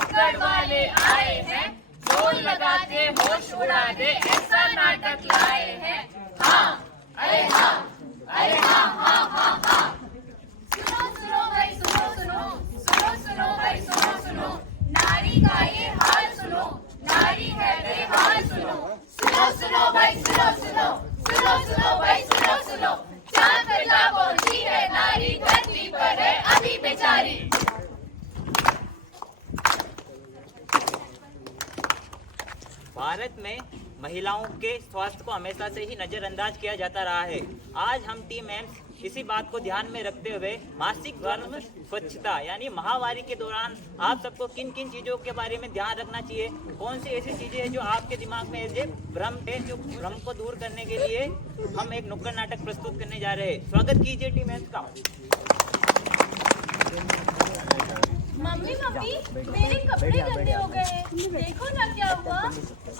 अवसर वाले आए हैं, जोर लगा के होश उड़ा दे, ऐसा नाटक लाए हैं। हाँ, अरे हाँ, अरे हाँ हाँ हाँ हाँ। सुनो सुनो भाई सुनो सुनो, सुनो सुनो भाई सुनो सुनो, नारी का ये हाल सुनो, नारी है बेहाल सुनो। सुनो सुनो भाई सुनो सुनो, सुनो सुनो भाई सुनो सुनो, चांद पे जा पहुंची है नारी, धरती पर है अभी बेचारी। भारत में महिलाओं के स्वास्थ्य को हमेशा से ही नजरअंदाज किया जाता रहा है। आज हम टीम एम्स इसी बात को ध्यान में रखते हुए मासिक धर्म स्वच्छता यानी महावारी के दौरान आप सबको किन किन चीजों के बारे में ध्यान रखना चाहिए, कौन सी ऐसी चीजें हैं जो आपके दिमाग में ऐसे भ्रम है, जो भ्रम को दूर करने के लिए हम एक नुक्कड़ नाटक प्रस्तुत करने जा रहे हैं। स्वागत कीजिए टीम एम्स का। मम्मी मम्मी, मेरे कपड़े गंदे हो गए हैं, देखो ना क्या हुआ।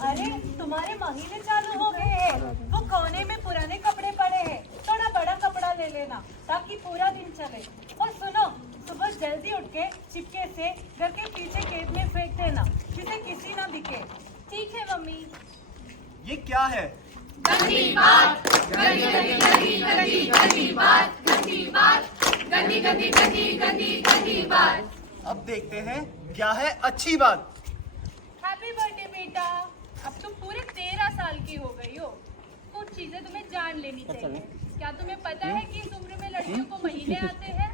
अरे तुम्हारे महीने चालू हो गए हैं, वो कोने में पुराने कपड़े पड़े हैं, थोड़ा बड़ा कपड़ा ले लेना ताकि पूरा दिन चले। और सुनो, सुबह जल्दी उठ के चिपके से घर के पीछे खेत में फेंक देना, जिसे किसी ना दिखे। ठीक है मम्मी। ये क्या है? गंदी बात, गंदी गंदी गंदी गंदी गंदी बात, गंदी बात, गंदी गंदी गंदी गंदी गंदी बात। अब देखते हैं क्या है अच्छी बात। हैप्पी बर्थडे बेटा, अब तुम पूरे 13 साल की हो गई हो। कुछ चीजें तुम्हें जान लेनी चाहिए। क्या तुम्हें पता है कि इस उम्र में लड़कियों को महीने आते हैं?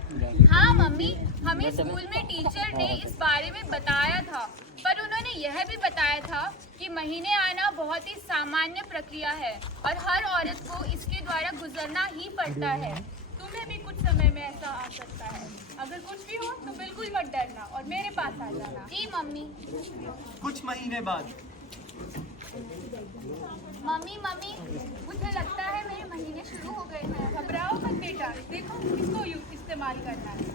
हाँ मम्मी, हमें स्कूल में टीचर ने इस बारे में बताया था, पर उन्होंने यह भी बताया था कि महीने आना बहुत ही सामान्य प्रक्रिया है और हर औरत को इसके द्वारा गुजरना ही पड़ता है। तुम्हें भी कुछ समय में ऐसा आ सकता है। अगर कुछ भी हो तो बिल्कुल मत डरना और मेरे पास आ जाना। जी मम्मी। कुछ महीने बाद। मम्मी मम्मी, मुझे लगता है मेरे महीने शुरू हो गए हैं। घबराओ मत बेटा, देखो इसको इस्तेमाल करना है।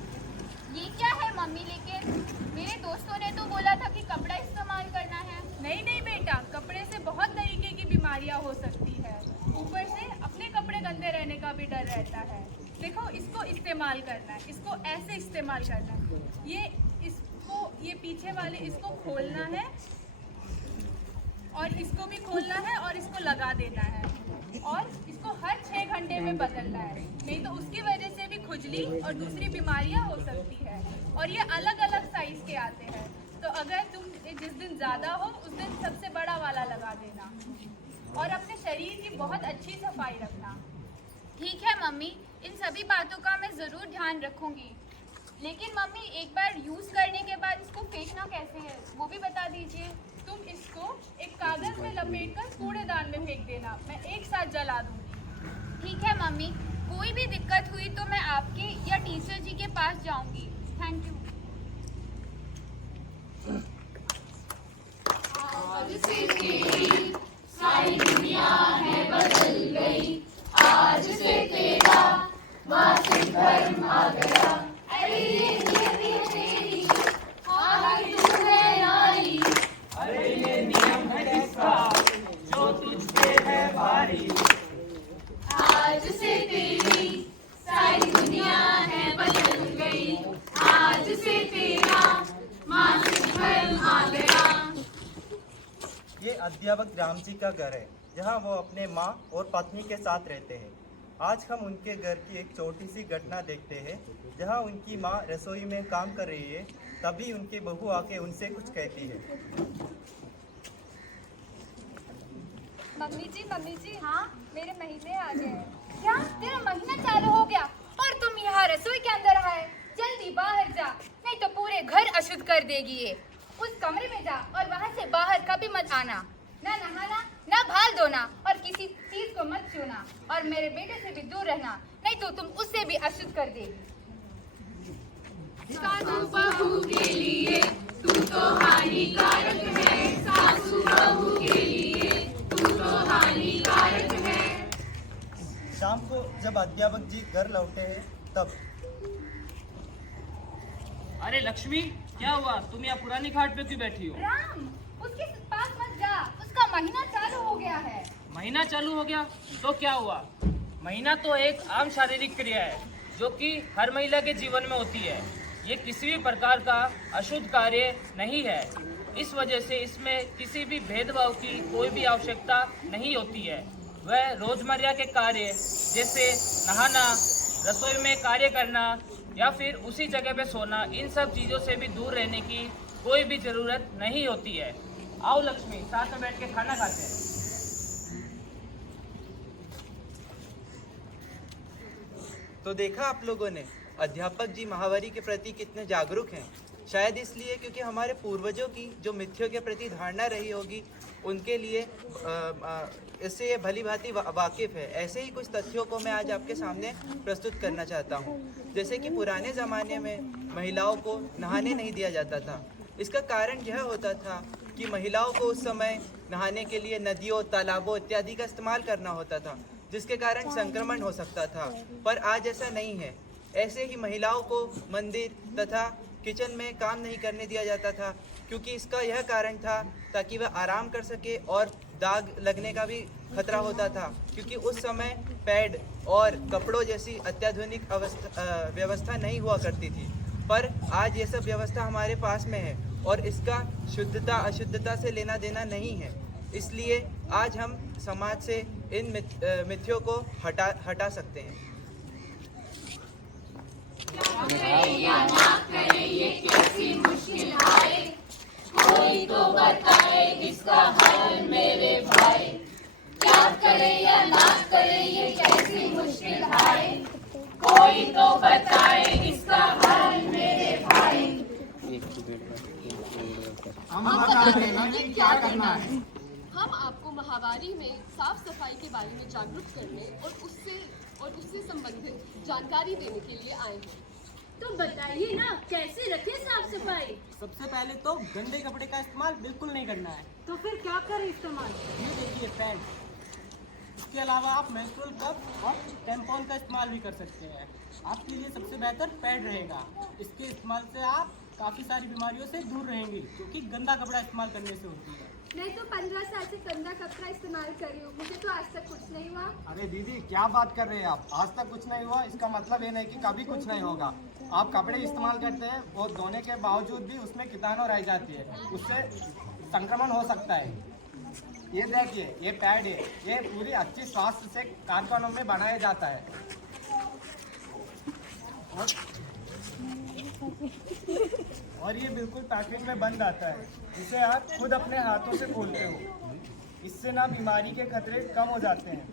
ये क्या है मम्मी? लेकिन मेरे दोस्तों ने तो बोला था कि कपड़ा इस्तेमाल करना है। नहीं नहीं बेटा, कपड़े से बहुत तरीके की बीमारियां हो सकती है। ऊपर से अपने कपड़े गंदे रहने का भी डर रहता है। देखो इसको इस्तेमाल करना है, इसको ऐसे इस्तेमाल करना है। ये पीछे वाले इसको खोलना है और इसको भी खोलना है और इसको लगा देना है और इसको हर 6 घंटे में बदलना है, नहीं तो उसकी वजह से भी खुजली और दूसरी बीमारियां हो सकती है। और ये अलग अलग साइज के आते हैं, तो अगर तुम जिस दिन ज़्यादा हो उस दिन सबसे बड़ा वाला लगा देना और अपने शरीर की बहुत अच्छी सफाई रखना। ठीक है मम्मी, इन सभी बातों का मैं ज़रूर ध्यान रखूंगी। लेकिन मम्मी, एक बार यूज़ करने के बाद इसको फेंकना कैसे है वो भी बता दीजिए। तुम इसको एक कागज़ में लपेटकर कूड़ेदान में फेंक देना, मैं एक साथ जला दूंगी। ठीक है मम्मी, कोई भी दिक्कत हुई तो मैं आपके या टीचर जी के पास जाऊंगी। Thank you. आज से तेरी सारी दुनिया है बदल गई, आज से तेरा मासिक धर्म आ गया। अरे ये नियति है तेरी, आखिर तू है नारी। अरे ये नियम है किसका जो तुझ पे है भारी। आज से तेरी सारी दुनिया है बदल गई, आज से तेरा मासिक धर्म आ गया। ये अध्यापक राम जी का घर है, जहाँ वो अपने माँ और पत्नी के साथ रहते हैं। आज हम उनके घर की एक छोटी सी घटना देखते हैं, जहाँ उनकी माँ रसोई में काम कर रही है, तभी उनकी बहू आके उनसे कुछ कहती है। मम्मी जी हाँ, मेरे महीने आ गए हैं। क्या तेरा महीना चालू हो गया और तुम यहाँ रसोई के अंदर आए? जल्दी बाहर जा, नहीं तो पूरे घर अशुद्ध कर देगी ये। उस कमरे में जा और वहाँ से बाहर कभी मत आना। ना नहाना, ना बाल धोना और किसी चीज को मत छूना और मेरे बेटे से भी दूर रहना, नहीं तो तुम उससे भी अशुद्ध कर देगी। सासू बहू के लिए तू तो हानिकारक है, सासू बहू के लिए तू तो हानिकारक है। शाम को जब अध्यापक जी घर लौटे हैं तब। अरे लक्ष्मी, क्या हुआ? तुम यहाँ पुरानी घाट पे क्यों बैठी हो? राम, उसके पास मत जा, उसका महीना चालू हो गया है। महीना चालू हो गया तो क्या हुआ? महीना तो एक आम शारीरिक क्रिया है जो कि हर महिला के जीवन में होती है। ये किसी भी प्रकार का अशुद्ध कार्य नहीं है। इस वजह से इसमें किसी भी भेदभाव की कोई भी आवश्यकता नहीं होती है। वह रोजमर्रा के कार्य जैसे नहाना, रसोई में कार्य करना या फिर उसी जगह पे सोना, इन सब चीज़ों से भी दूर रहने की कोई भी ज़रूरत नहीं होती है। आओ लक्ष्मी, साथ में बैठ के खाना खाते हैं। तो देखा आप लोगों ने अध्यापक जी महावारी के प्रति कितने जागरूक हैं। शायद इसलिए क्योंकि हमारे पूर्वजों की जो मिथ्यों के प्रति धारणा रही होगी, उनके लिए इससे ये भली भांति वाकिफ़ है। ऐसे ही कुछ तथ्यों को मैं आज आपके सामने प्रस्तुत करना चाहता हूँ। जैसे कि पुराने ज़माने में महिलाओं को नहाने नहीं दिया जाता था। इसका कारण यह होता था कि महिलाओं को उस समय नहाने के लिए नदियों, तालाबों इत्यादि का इस्तेमाल करना होता था, जिसके कारण संक्रमण हो सकता था। पर आज ऐसा नहीं है। ऐसे ही महिलाओं को मंदिर तथा किचन में काम नहीं करने दिया जाता था, क्योंकि इसका यह कारण था ताकि वह आराम कर सके और दाग लगने का भी खतरा होता था, क्योंकि उस समय पैड और कपड़ों जैसी अत्याधुनिक व्यवस्था नहीं हुआ करती थी। पर आज ये सब व्यवस्था हमारे पास में है और इसका शुद्धता अशुद्धता से लेना देना नहीं है। इसलिए आज हम समाज से इन मिथ्यों को हटा सकते हैं। कोई तो बताए इसका हल मेरे भाई, क्या करे या ना करे ये कैसी मुश्किल है। कोई तो बताए इसका हल मेरे भाई। हम बता देना कि क्या करना है। हम आपको माहवारी में साफ सफाई के बारे में जागरूक करने और उससे संबंधित जानकारी देने के लिए आए हैं। तो बताइए ना, कैसे रखें साफ सफाई? सबसे पहले तो गंदे कपड़े का इस्तेमाल बिल्कुल नहीं करना है। तो फिर क्या करें इस्तेमाल? ये देखिए पैड। इसके अलावा आप मेंस्ट्रुअल कप और टेम्पॉन का इस्तेमाल भी कर सकते हैं। आपके लिए सबसे बेहतर पैड रहेगा। इसके इस्तेमाल से आप काफ़ी सारी बीमारियों से दूर रहेंगे, जो कि गंदा कपड़ा इस्तेमाल करने से होती है। मैं तो 15 साल से गंदा कपड़ा इस्तेमाल कर रही हूँ, मुझे तो आज तक कुछ नहीं हुआ। अरे दीदी, क्या बात कर रहे हैं आप? आज तक कुछ नहीं हुआ, इसका मतलब ये नहीं कि कभी कुछ नहीं होगा। आप कपड़े इस्तेमाल करते हैं और धोने के बावजूद भी उसमें कीटाणु रह जाती है, उससे संक्रमण हो सकता है। ये देखिए, ये पैड है, ये पूरी अच्छी स्वास्थ्य से कारखानों में बनाया जाता है। और ये बिल्कुल पैकिंग में बंद आता है, इसे आप खुद अपने हाथों से खोलते हो। इससे ना बीमारी के खतरे कम हो जाते हैं,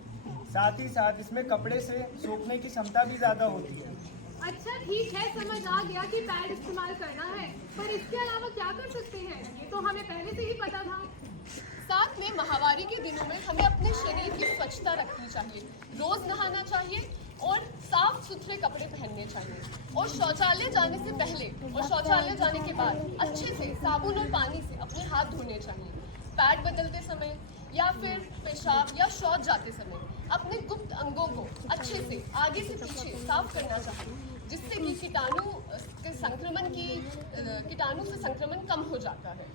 साथ ही साथ इसमें कपड़े से सूखने की क्षमता भी ज़्यादा होती है। अच्छा ठीक है, समझ आ गया कि पैड इस्तेमाल करना है, पर इसके अलावा क्या कर सकते हैं? ये तो हमें पहले से ही पता था। साथ में माहवारी के दिनों में हमें अपने शरीर की स्वच्छता रखनी चाहिए, रोज नहाना चाहिए और साफ सुथरे कपड़े पहनने चाहिए और शौचालय जाने से पहले और शौचालय जाने के बाद अच्छे से साबुन और पानी से अपने हाथ धोने चाहिए। पैड बदलते समय या फिर पेशाब या शौच जाते समय अपने गुप्त अंगों को अच्छे से आगे से पीछे साफ करना चाहिए, जिससे कि कीटाणु से संक्रमण कम हो जाता है।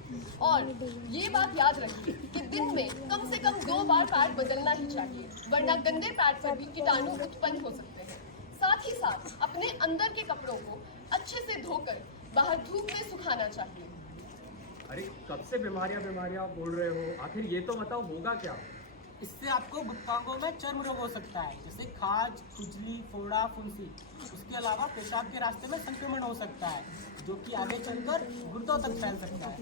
और ये बात याद रखिए कि दिन में कम से कम 2 बार पैड बदलना ही चाहिए, वरना गंदे पैड पर भी कीटाणु उत्पन्न हो सकते हैं। साथ ही साथ अपने अंदर के कपड़ों को अच्छे से धोकर बाहर धूप में सुखाना चाहिए। अरे कब से बीमारियां बोल रहे हो? आखिर ये तो बताओ, होगा क्या? इससे आपको गुप्तांगों में चर्म रोग हो सकता है, जैसे खाज, खुजली, फोड़ा, फुंसी। उसके अलावा पेशाब के रास्ते में संक्रमण हो सकता है, जो कि आगे चलकर गुर्दों तक फैल सकता है।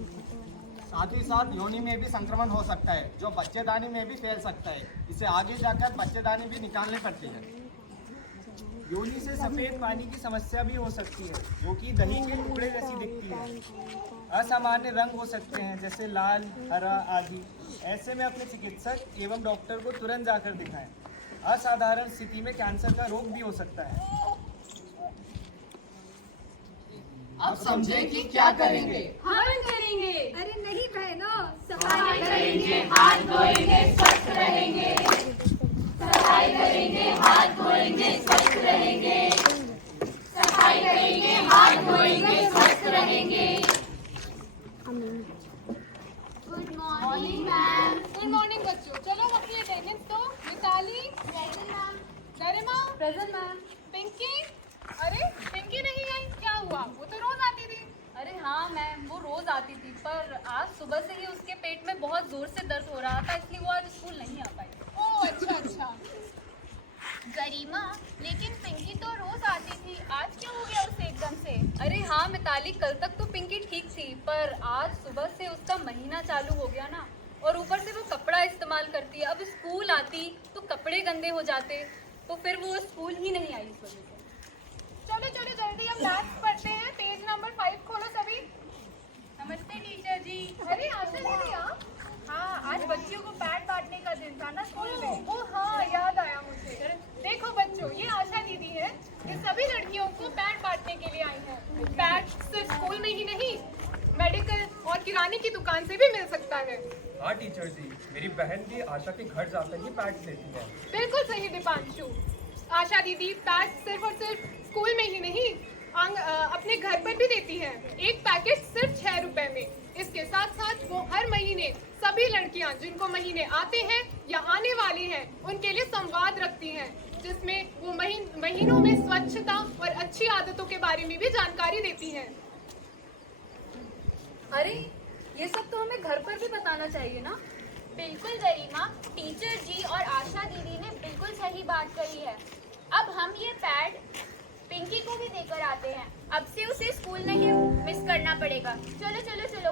साथ ही साथ योनि में भी संक्रमण हो सकता है, जो बच्चेदानी में भी फैल सकता है। इसे आगे जाकर बच्चेदानी भी निकालनी पड़ती है। योनि से सफ़ेद पानी की समस्या भी हो सकती है, जो कि दही के टुकड़े जैसी दिखती है। असामान्य रंग हो सकते हैं, जैसे लाल, हरा आदि। ऐसे में अपने चिकित्सक एवं डॉक्टर को तुरंत जाकर दिखाएं। असाधारण स्थिति में कैंसर का रोग भी हो सकता है। अब समझे कि क्या करेंगे? हम करेंगे। अरे नहीं बहनों, सफाई करेंगे, हाथ धोएंगे, स्वस्थ रहेंगे। सफाई करेंगे, हाथ धोएंगे, स्वस्थ रहेंगे। सफाई करेंगे, हाथ धोएंगे, स्वस्थ रहेंगे। Good morning ma'am. Good morning बच्चों, चलो अपनी अटेंडेंस दो। Mitali present ma'am. Garima present ma'am. Pinky, अरे पिंकी नहीं आई, क्या हुआ? वो तो रोज आती थी। अरे हाँ मैम, वो रोज आती थी, पर आज सुबह से ही उसके पेट में बहुत जोर से दर्द हो रहा था, इसलिए वो आज स्कूल नहीं आ पाई। ओह अच्छा अच्छा। गरिमा, लेकिन पिंकी तो रोज आती थी, आज क्या हो गया उसे एकदम से? अरे हाँ मिताली, कल तक तो पिंकी ठीक थी, पर आज सुबह से उसका महीना चालू हो गया ना, और ऊपर से वो कपड़ा इस्तेमाल करती है। अब स्कूल आती तो कपड़े गंदे हो जाते, तो फिर वो स्कूल ही नहीं आई इस वजह से। चलो चलो जल्दी हम मैथ्स पढ़ते हैं। पेज नंबर 5 खोलो सभी। नमस्ते टीचर जी। अरे आशा दीदी आप? हाँ, आज बच्चियों को पैड बांटने का दिन था ना स्कूल में। ओह हाँ, याद आया मुझे। देखो बच्चों, ये आशा दीदी है। ये सभी लड़कियों को पैड बांटने के लिए आई है। पैड सिर्फ स्कूल में ही नहीं, मेडिकल और किराने की दुकान से भी मिल सकता है। हाँ टीचर जी, मेरी बहन भी आशा के घर जाकर ही पैड्स लेती है। बिल्कुल सही दीपांशु। आशा दीदी पैड सिर्फ और सिर्फ स्कूल में ही नहीं, अपने घर पर भी देती है। एक पैकेट सिर्फ 6 रुपए में। इसके साथ साथ वो हर महीने सभी लड़कियां जिनको महीने आते हैं या आने वाले हैं उनके लिए संवाद रखती हैं, जिसमें वो महीनों में स्वच्छता और अच्छी आदतों के बारे में भी जानकारी देती हैं। अरे ये सब तो हमें घर पर भी बताना चाहिए ना। बिल्कुल गरिमा, टीचर जी और आशा दीदी ने बिल्कुल सही बात कही है। अब हम ये पैड पिंकी को भी देकर आते हैं। अब से उसे स्कूल नहीं मिस करना पड़ेगा। चलो चलो चलो,